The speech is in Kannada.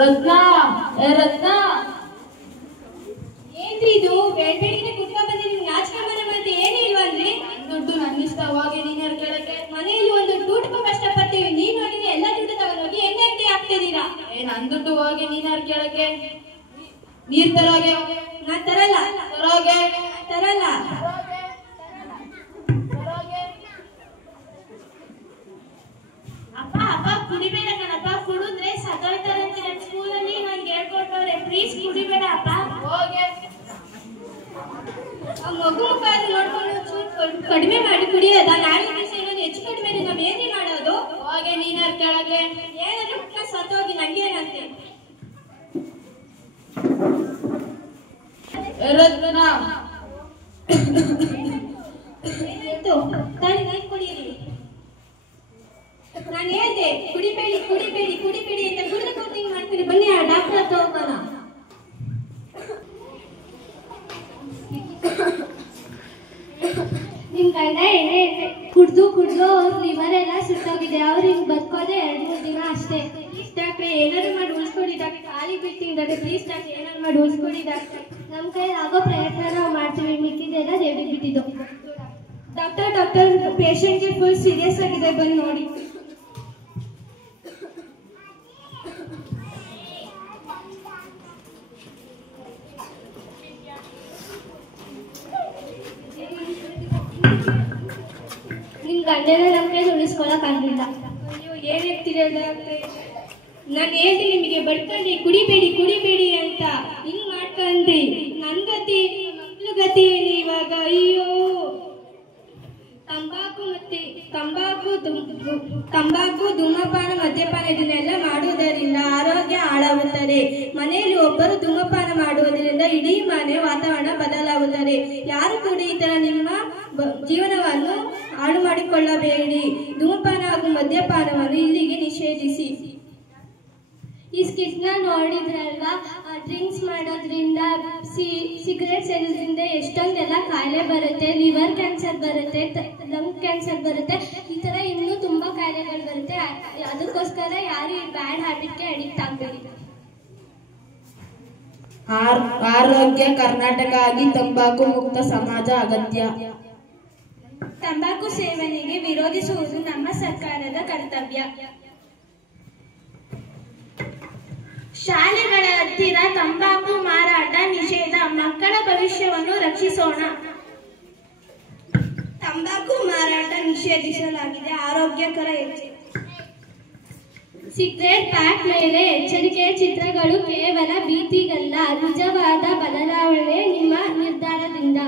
ರತ್ನ ರತ್ನ ಏನ್ರಿ ಇದು ಬೆಳ್ಬೆಳಿಗ್ಗೆ ಕುಟ್ಕೊ ಬಂದಿ ನಿಮ್ಗೆ ನಾಚಿಕೆ ಮನೆ ಮತ್ತೆ ಏನಿಲ್ವನ್ರಿ? ದುಡ್ಡು ನನ್ನಿಷ್ಟ ಅವಾಗ ನೀನ್ಯಾರು ಕೇಳಕ್ಕೆ? ಮನೆಯಲ್ಲಿ ಒಂದು ದುಡ್ಡು ಕಷ್ಟಪಡ್ತೀವಿ, ನೀವ್ ನೋಡಿದ್ರೆ ಎಲ್ಲ ದುಡ್ಡು ತಗೊಂಡೋಗಿ ಎಣ್ಣೆ ಆಗ್ತಿದ್ದೀರಾ. ನನ್ ದುಡ್ಡು ಹೋಗಿ ನೀನ್ಯಾರು ಕೇಳಕ್ಕೆ? ನೀರ್ ತರೋಗೆ? ನಾನ್ ತರಲ್ಲ. ತರೋಗೆ? ತರಲ್ಲ. ಅಪ್ಪ ಅಪ್ಪ ಕುಡಿಬೇಡ ಕಣಪ್ಪ, ಕುಡಿದ್ರೆ ಸತ್ತೋಯ್ತಾರೆ ಅಂತ ನಮ್ ಸ್ಕೂಲಲ್ಲಿ ನಂಗೆ ಹೇಳ್ಕೊಟ್ಟವ್ರೆ. ಪ್ಲೀಸ್ ಕುಡಿಬೇಡ ಅಪ್ಪ. ಹೋಗೆ. ಆ ಮಗು ಮುಖ ನೋಡ್ಕೊಂಡು ಕಡಿಮೆ ಮಾಡಿ ಕುಡಿಯೋದ? ನಾಳೆ ದಿವಸ ಇನ್ನೊಂದು ಹೆಚ್ಚು ಕಡಿಮೆ ನಾವ್ ಏನೇ ಮಾಡೋದು? ಹೋಗೆ ನೀನ್ಯಾರು ಕೇಳಕ್ಕೆ? ಏನಾದ್ರು ಮುಖ ಸತ್ತೋಗಿ ನಂಗೇನಂತೆ? ರತ್ನ ಏನಾಯ್ತು? ತಾಳಿ ನೀರ್ ಕುಡೀರಿ. ನಾನು ಹೇಳ್ದೆ ಕುಡಿಬೇಡಿ ಕುಡಿಬೇಡಿ ಕುಡಿಬೇಡಿ ಅಂತ, ಕುಡಿದ ಕೋಟಿಂಗ್ ಮಾಡ್ತೀನಿ. ಬನ್ನಿ ಆ ಡಾಕ್ಟರ್ ಹತ್ರ ಹೋಗೋಣ. ನಿಮ್ ಗಂಡ ಎಣ್ಣೆ ಕುಡ್ದು ಅವ್ರ ಲಿವರ್ ಎಲ್ಲ ಸುಟ್ಟೋಗಿದೆ. ಅವ್ರಿಗೆ ಬದುಕೋದೆ 2-3 ದಿನ ಅಷ್ಟೇ. ಪ್ಲೀಸ್ ಡಾಕ್ಟ್ರೆ ಏನಾದ್ರು ಮಾಡಿ ಉಳಿಸ್ಕೊಡಿ ಡಾಕ್ಟ್ರೆ, ಖಾಲಿ ಬಿಡ್ತೀನಿ ಡಾಕ್ಟ್ರೆ. ಪ್ಲೀಸ್ ಡಾಕ್ಟ್ರೆ ಏನಾದ್ರು ಮಾಡಿ ಉಳಿಸ್ಕೊಡಿ ಡಾಕ್ಟ್ರೆ. ನಮ್ಮ ಕೈಲಿ ಆಗೋ ಪ್ರಯತ್ನ ನಾವು ಮಾಡ್ತೀವಿ, ಮಿಕ್ಕಿದೆಲ್ಲ ದೇವ್ರಿಗೆ ಬಿಟ್ಟಿದ್ದು. ಡಾಕ್ಟರ್ ಪೇಷಂಟ್ಗೆ ಫುಲ್ ಸೀರಿಯಸ್ ಆಗಿದೆ, ಬಂದು ನೋಡಿ. ನಿಮ್ ಗಂಡನ ನಮ್ಮ ಕೈಲಿ ಉಳಿಸ್ಕೊಳಕ್ ಆಗಿಲ್ಲ. ಅಯ್ಯೋ ಏನ್ ಹೇಳ್ತಿರಲ್ಲ? ನಾನು ಹೇಳ್ದೆ ನಿಮಗೆ ಬಡ್ಕೊಂಡ್ರಿ ಕುಡಿಬೇಡಿ ಕುಡಿಬೇಡಿ ಅಂತ, ಹಿಂಗ್ ಮಾಡ್ಕೊಂಡ್ರಿ. ನನ್ ಗತಿ ಮಕ್ಳು ಗತಿ ಏನು ಇವಾಗ? ಅಯ್ಯೋ ತಂಬಾಕು ಧೂಮಪಾನ ಮದ್ಯಪಾನ ಇದನ್ನೆಲ್ಲ ಮಾಡುವುದರಿಂದ ಆರೋಗ್ಯ ಹಾಳಾಗುತ್ತದೆ. ಮನೆಯಲ್ಲಿ ಒಬ್ಬರು ಧೂಮಪಾನ ಮಾಡುವುದರಿಂದ ಇಡೀ ಮನೆ ವಾತಾವರಣ ಬದಲಾಗುತ್ತದೆ. ಯಾರು ಕೂಡ ಈ ತರ ನಿಮ್ಮ ಜೀವನವನ್ನು ಹಾಳು ಮಾಡಿಕೊಳ್ಳಬೇಡಿ. ಧೂಮಪಾನ ಹಾಗೂ ಮದ್ಯಪಾನವನ್ನು ಇಲ್ಲಿಗೆ ನಿಷೇಧಿಸಿ. ಈ ಸ್ಕಿಟ್ನ ನೋಡಿದ್ರಲ್ವಾ? ಡ್ರಿಂಕ್ಸ್ ಮಾಡೋದ್ರಿಂದ, ಸಿಗರೇಟ್ ಸೇದೋದ್ರಿಂದ ಎಷ್ಟೊಂದೆಲ್ಲ ಕಾಯಿಲೆ ಬರುತ್ತೆ. ಲಿವರ್ ಕ್ಯಾನ್ಸರ್ ಬರುತ್ತೆ, ಲಂಗ್ ಕ್ಯಾನ್ಸರ್ ಬರುತ್ತೆ, ಈ ತರ ಇನ್ನೂ ತುಂಬಾ ಕಾಯಿಲೆಗಳು ಬರುತ್ತೆ. ಅದಕ್ಕೋಸ್ಕರ ಯಾರು ಈ ಬ್ಯಾಡ್ ಹ್ಯಾಬಿಟ್ಗೆ ಅಡಿಕ್ಟ್ ಆಗಬೇಡಿ. ಆರೋಗ್ಯ ಕರ್ನಾಟಕ ಆಗಿ ತಂಬಾಕು ಮುಕ್ತ ಸಮಾಜ ಅಗತ್ಯ. ತಂಬಾಕು ಸೇವನೆಗೆ ವಿರೋಧಿಸುವುದು ನಮ್ಮ ಸರ್ಕಾರದ ಕರ್ತವ್ಯ. ಶಾಲೆಗಳ ಹತ್ತಿರ ತಂಬಾಕು ಮಾರಾಟ ನಿಷೇಧ. ಮಕ್ಕಳ ಭವಿಷ್ಯವನ್ನು ರಕ್ಷಿಸೋಣ. ತಂಬಾಕು ಮಾರಾಟ ನಿಷೇಧಿಸಲಾಗಿದೆ. ಆರೋಗ್ಯಕರ ಹೆಜ್ಜೆ. ಸಿಗರೇಟ್ ಪ್ಯಾಕ್ ಮೇಲೆ ಎಚ್ಚರಿಕೆಯ ಚಿತ್ರಗಳು ಕೇವಲ ಭೀತಿಗಲ್ಲ, ನಿಜವಾದ ಬದಲಾವಣೆ ನಿಮ್ಮ ನಿರ್ಧಾರದಿಂದ.